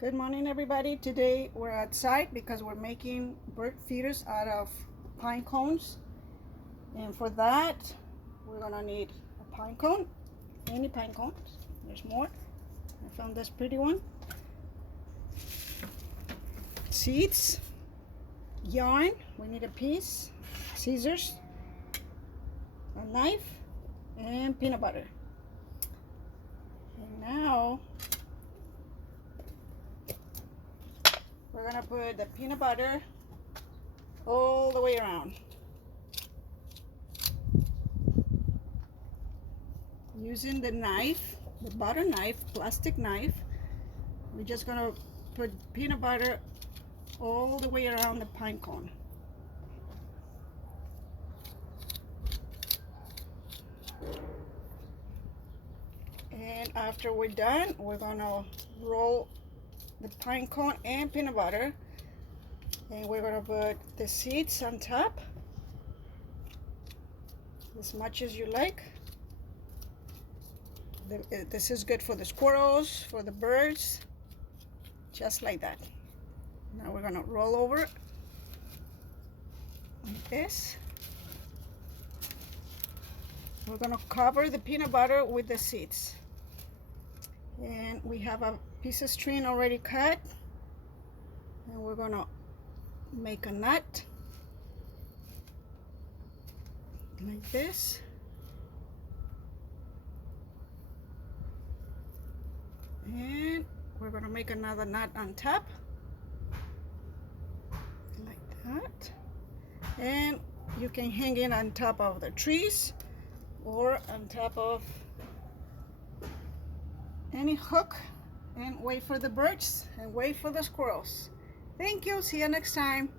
Good morning, everybody. Today we're outside because we're making bird feeders out of pine cones. And for that, we're gonna need a pine cone, any pine cones. There's more. I found this pretty one. Seeds, yarn, we need a piece, scissors, a knife, and peanut butter. And now we're gonna put the peanut butter all the way around. Using the knife, the butter knife, plastic knife, we're just gonna put peanut butter all the way around the pine cone. And after we're done, we're gonna roll the pine cone and peanut butter, and we're gonna put the seeds on top as much as you like. This is good for the squirrels, for the birds, just like that. Now we're gonna roll over like this. We're gonna cover the peanut butter with the seeds. And we have a piece of string already cut, and we're gonna make a knot like this. And we're gonna make another knot on top like that. And you can hang it on top of the trees or on top of any hook, and wait for the birds and wait for the squirrels. Thank you. See you next time.